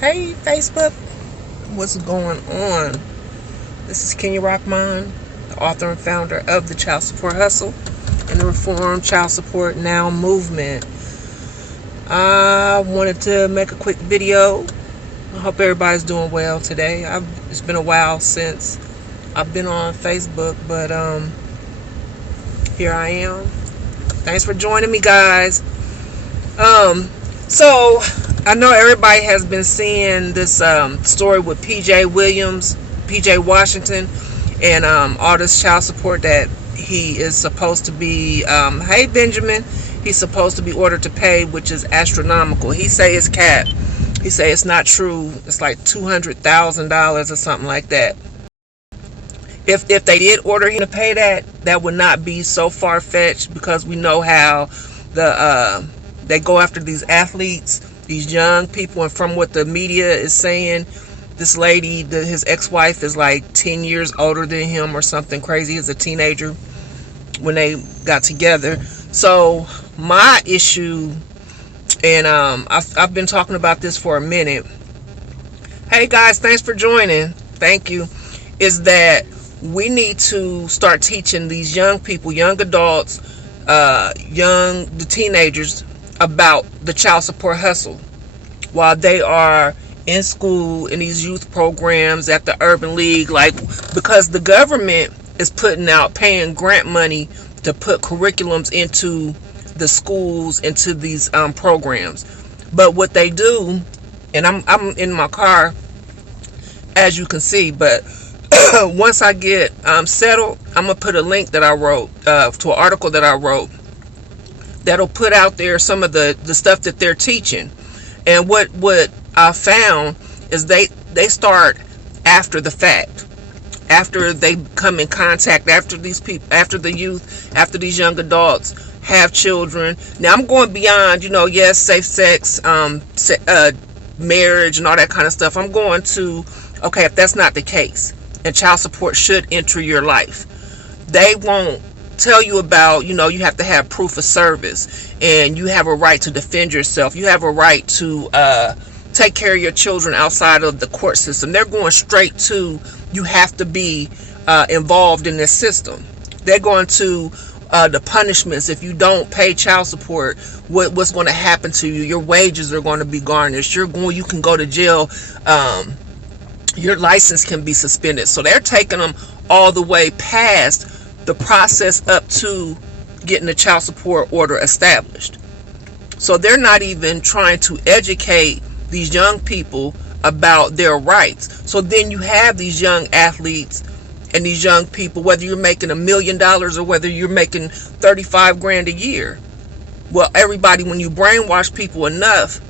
Hey Facebook, what's going on? This is Kenya Rockman, the author and founder of the Child Support Hustle and the Reform Child Support Now movement. I wanted to make a quick video. I hope everybody's doing well today. It's been a while since I've been on Facebook, but here I am. Thanks for joining me, guys. So I know everybody has been seeing this story with PJ Washington, and all this child support that he is supposed to be. Hey Benjamin, he's supposed to be ordered to pay, which is astronomical. He say it's capped. He say it's not true. It's like $200,000 or something like that. If they did order him to pay that would not be so far fetched, because we know how they go after these athletes, these young people, and from what the media is saying, this lady, his ex-wife, is like 10 years older than him or something crazy. As a teenager when they got together. So my issue, and I've been talking about this for a minute. Hey guys, thanks for joining. Thank you. Is that we need to start teaching these young people, young adults, the teenagers, about the child support hustle while they are in school, in these youth programs at the Urban League, because the government is paying grant money to put curriculums into the schools, into these programs. But what they do, and I'm in my car, as you can see, but once I get settled, I'm gonna put a link that I wrote to an article that I wrote that'll put out there some of the stuff that they're teaching. And what I found is they start after the fact, after they come in contact, after these people, after the youth, after these young adults have children. Now I'm going beyond, yes, safe sex, marriage and all that kind of stuff. I'm going to, okay, if that's not the case and child support should enter your life, they won't tell you about, you have to have proof of service, and you have a right to defend yourself. You have a right to take care of your children outside of the court system. They're going straight to, you have to be involved in this system. They're going to the punishments if you don't pay child support. What's going to happen to you? Your wages are going to be garnished. You can go to jail. Your license can be suspended. So they're taking them all the way past the process up to getting the child support order established. So they're not even trying to educate these young people about their rights. So then you have these young athletes and these young people, whether you're making $1 million or whether you're making 35 grand a year. Well, everybody, when you brainwash people enough,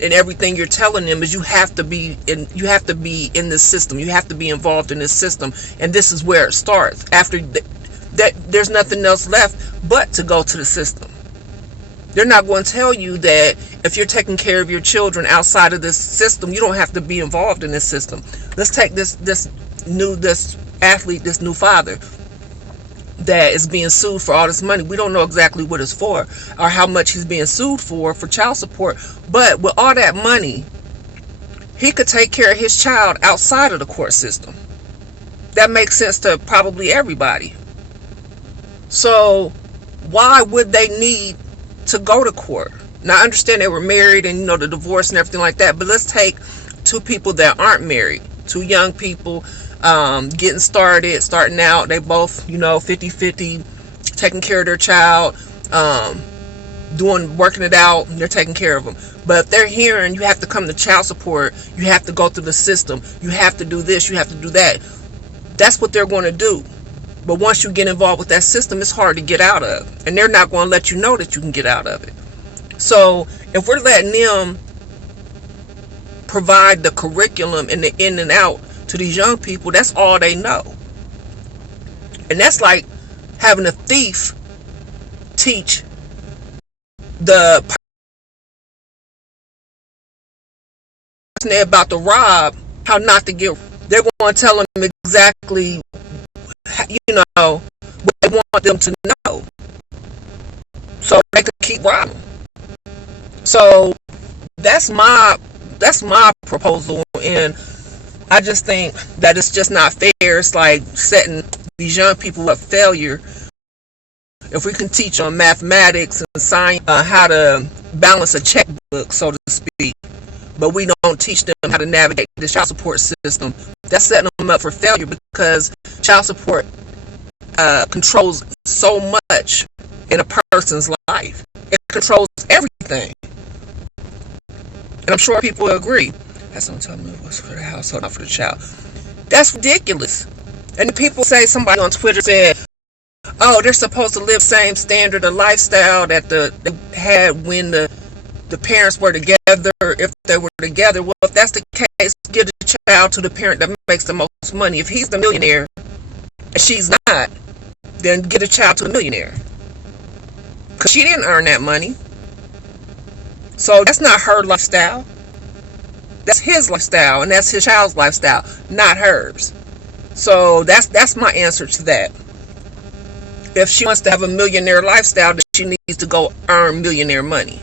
and everything you're telling them is you have to be in this system. You have to be involved in this system. And this is where it starts. After that, there's nothing else left but to go to the system. They're not going to tell you that if you're taking care of your children outside of this system, you don't have to be involved in this system. Let's take this athlete, this new father that is being sued for all this money. We don't know exactly what it's for or how much he's being sued for child support. But with all that money, he could take care of his child outside of the court system. That makes sense to probably everybody. So why would they need to go to court? Now I understand they were married and the divorce and everything like that, but let's take two people that aren't married, two young people starting out. They both 50-50, taking care of their child, working it out, and they're taking care of them. But if they're hearing you have to come to child support, you have to go through the system, you have to do this, you have to do that, that's what they're going to do. But once you get involved with that system, it's hard to get out of. And they're not going to let you know that you can get out of it. So if we're letting them provide the curriculum and the in and out to these young people, that's all they know. And that's like having a thief teach the person they're about to rob how not to get. They're going to tell them exactly what they want them to know, so they can keep robbing. So that's my that's my proposal. And I just think that it's just not fair. It's like setting these young people up for failure. If we can teach them mathematics and science, how to balance a checkbook, so to speak, but we don't teach them how to navigate the child support system, that's setting them up for failure, because child support controls so much in a person's life. It controls everything. And I'm sure people will agree. That's don't tell me what's for the household, not for the child. That's ridiculous. And people say, somebody on Twitter said, oh, they're supposed to live same standard of lifestyle that they had when the parents were together, if they were together. Well, if that's the case, give the child to the parent that makes the most money. If he's the millionaire and she's not, then get a child to the millionaire, because she didn't earn that money. So that's not her lifestyle. That's his lifestyle, and that's his child's lifestyle, not hers. So that's my answer to that. If she wants to have a millionaire lifestyle, then she needs to go earn millionaire money.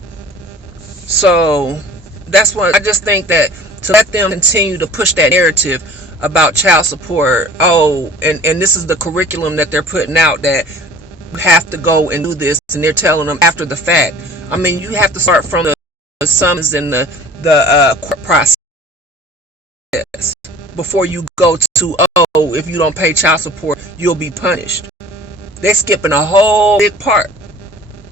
So that's what I just think, that to let them continue to push that narrative about child support, and this is the curriculum that they're putting out, that you have to go and do this, and they're telling them after the fact. I mean, you have to start from the summons and the court process before you go to, if you don't pay child support, you'll be punished. They're skipping a whole big part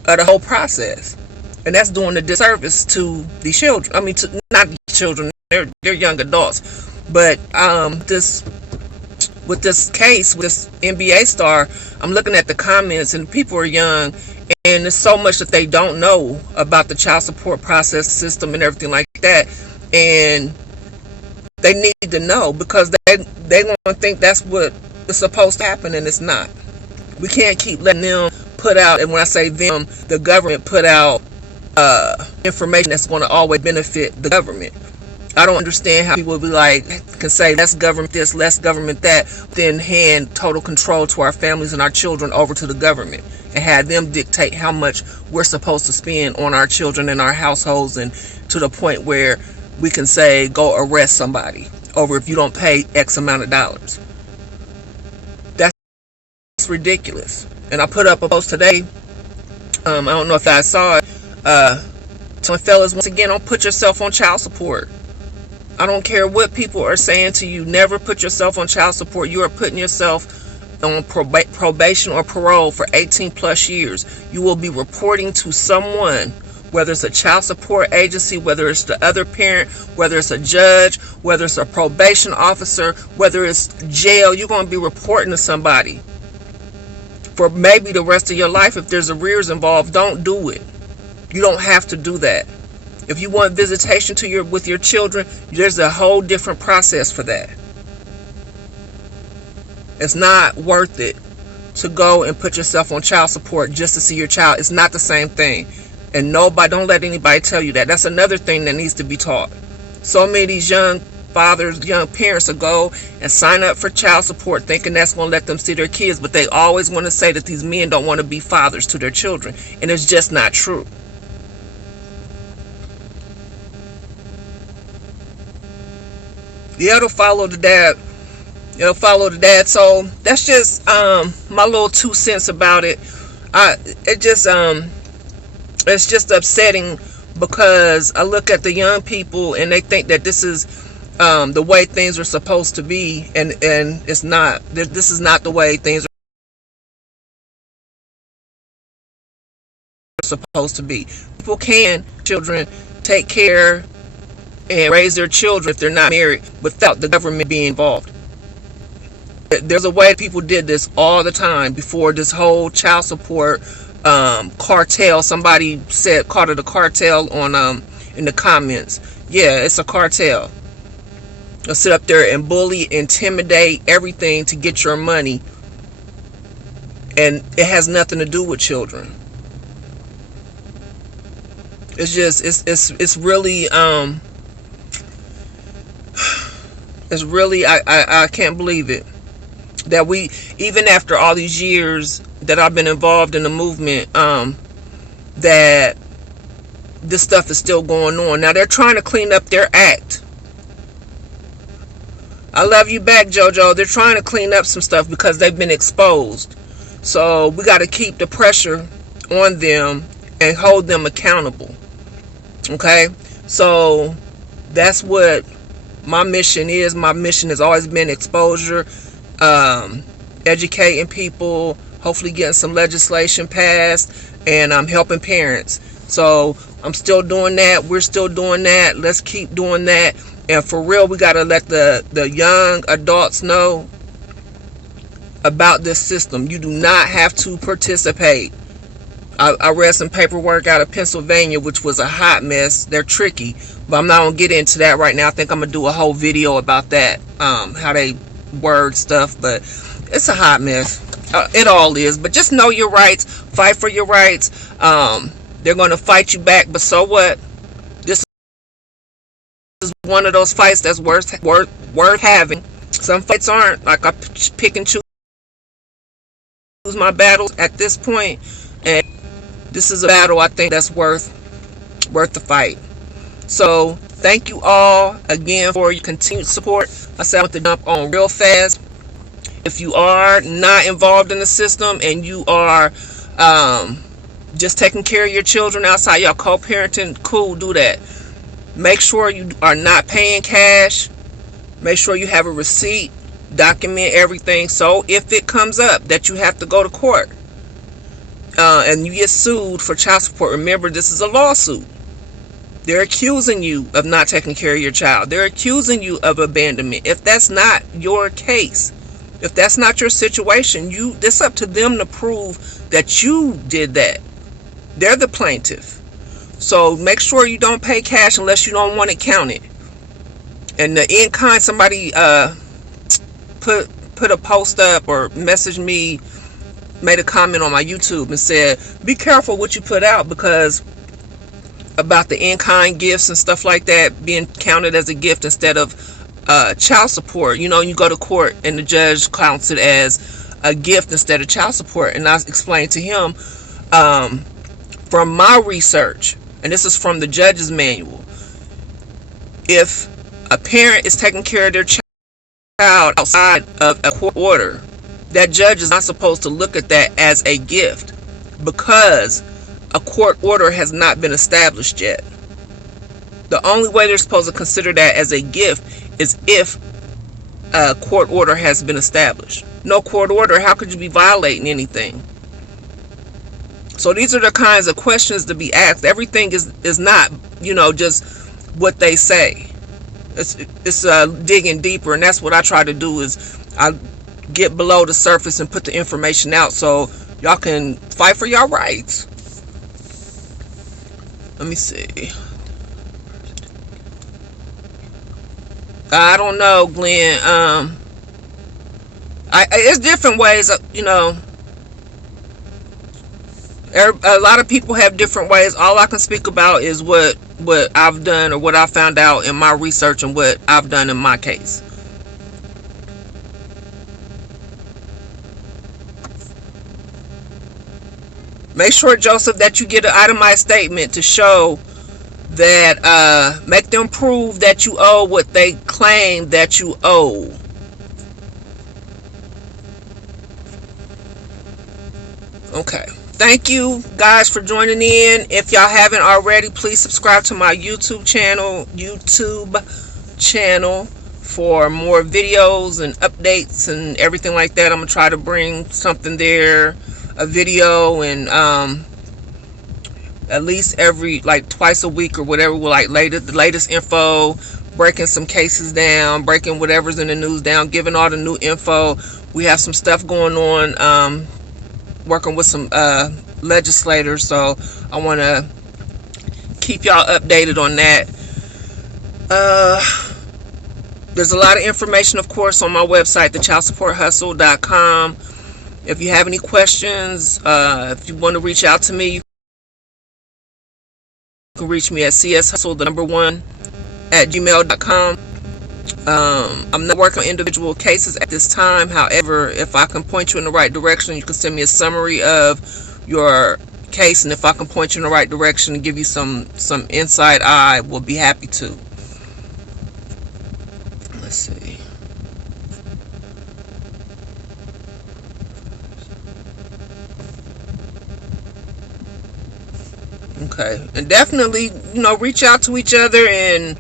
of the whole process, and that's doing a disservice to the children. I mean, not children, they're young adults. But with this case, with this NBA star, I'm looking at the comments, and people are young, and there's so much that they don't know about the child support process system and everything like that, and they need to know, because they want to think that's what is supposed to happen, and it's not. We can't keep letting them put out, and when I say them, the government put out information that's going to always benefit the government. I don't understand how people can say less government this, less government that, then hand total control to our families and our children over to the government, and have them dictate how much we're supposed to spend on our children and our households, and to the point where we can say, go arrest somebody over if you don't pay X amount of dollars. That's ridiculous. And I put up a post today. I don't know if I saw it. Telling fellas, once again, don't put yourself on child support. I don't care what people are saying to you. Never put yourself on child support. You are putting yourself on probation or parole for 18 plus years. You will be reporting to someone, whether it's a child support agency, whether it's the other parent, whether it's a judge, whether it's a probation officer, whether it's jail. You're going to be reporting to somebody for maybe the rest of your life. If there's arrears involved, don't do it. You don't have to do that. If you want visitation with your children, there's a whole different process for that. It's not worth it to go and put yourself on child support just to see your child. It's not the same thing. And don't let anybody tell you that. That's another thing that needs to be taught. So many of these young fathers, young parents will go and sign up for child support thinking that's going to let them see their kids, but they always want to say that these men don't want to be fathers to their children. And it's just not true. Yeah, it'll follow the dad. It'll follow the dad. So that's just my little 2 cents about it. It's just upsetting, because I look at the young people and they think that this is the way things are supposed to be, and it's not. This is not the way things are supposed to be. People can, children, take care and raise their children if they're not married without the government being involved. There's a way people did this all the time before this whole child support cartel. Somebody called it a cartel on in the comments. Yeah, it's a cartel. They'll sit up there and bully, intimidate, everything to get your money, and it has nothing to do with children. It's just it's really it's really I can't believe it that we, even after all these years that I've been involved in the movement, that this stuff is still going on. Now they're trying to clean up their act. I love you back, JoJo. They're trying to clean up some stuff because they've been exposed. So we got to keep the pressure on them and hold them accountable. Okay? So that's what my mission is. My mission has always been exposure, educating people, hopefully getting some legislation passed, and I'm helping parents. So I'm still doing that. We're still doing that. Let's keep doing that. And for real, we got to let the young adults know about this system. You do not have to participate. I read some paperwork out of Pennsylvania, which was a hot mess. They're tricky, but I'm not going to get into that right now. I think I'm going to do a whole video about that, how they word stuff, but it's a hot mess. It all is. But just know your rights. Fight for your rights. They're going to fight you back, but so what? This is one of those fights that's worth having. Some fights aren't. Like, I pick and choose my battles at this point, and this is a battle I think that's worth the fight. So thank you all again for your continued support. I said I want to jump on real fast. If you are not involved in the system and you are just taking care of your children outside, y'all co-parenting, cool, do that. Make sure you are not paying cash. Make sure you have a receipt. Document everything, so if it comes up that you have to go to court and you get sued for child support, remember, this is a lawsuit. They're accusing you of not taking care of your child. They're accusing you of abandonment. If that's not your case, if that's not your situation, it's up to them to prove that you did that. They're the plaintiff. So make sure you don't pay cash unless you don't want it counted. And the in-kind, somebody put a post up or messaged me, made a comment on my YouTube and said, be careful what you put out, because about the in-kind gifts and stuff like that being counted as a gift instead of child support. You know, you go to court and the judge counts it as a gift instead of child support. And I explained to him from my research, and this is from the judge's manual, if a parent is taking care of their child outside of a court order, that judge is not supposed to look at that as a gift, because a court order has not been established yet. The only way they're supposed to consider that as a gift is if a court order has been established. No court order, how could you be violating anything? So these are the kinds of questions to be asked. Everything is not, just what they say. It's digging deeper, and that's what I try to do, is I get below the surface and put the information out so y'all can fight for your rights. Let me see. I don't know, Glenn. It's different ways, a lot of people have different ways. All I can speak about is what I've done, or what I found out in my research, and what I've done in my case. Make sure, Joseph, that you get an itemized statement to show that, make them prove that you owe what they claim that you owe. Okay. Thank you guys for joining in. If y'all haven't already, please subscribe to my YouTube channel for more videos and updates and everything like that. I'm gonna try to bring something there, a video, and at least twice a week or whatever, the latest info, breaking some cases down, breaking whatever's in the news down, giving all the new info. We have some stuff going on, working with some legislators, so I want to keep y'all updated on that. There's a lot of information, of course, on my website, thechildsupporthustle.com. If you have any questions, if you want to reach out to me, you can reach me at cshustle1@gmail.com. I'm not working on individual cases at this time. However, if I can point you in the right direction, you can send me a summary of your case, and if I can point you in the right direction and give you some insight, I will be happy to. Let's see. Okay, and definitely, reach out to each other and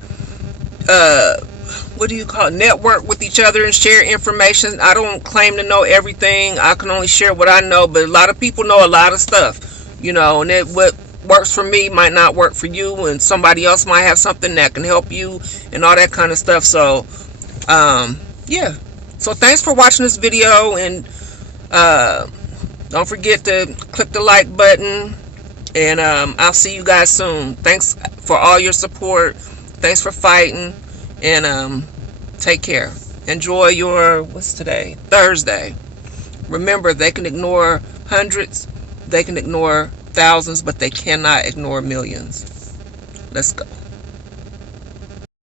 what do you call it? Network with each other and share information. I don't claim to know everything. I can only share what I know, but a lot of people know a lot of stuff, and what works for me might not work for you, and somebody else might have something that can help you and all that kind of stuff. So yeah, so thanks for watching this video, and don't forget to click the like button, and I'll see you guys soon. Thanks for all your support. Thanks for fighting, and take care. Enjoy your, what's today? Thursday. Remember, they can ignore hundreds, they can ignore thousands, but they cannot ignore millions. Let's go.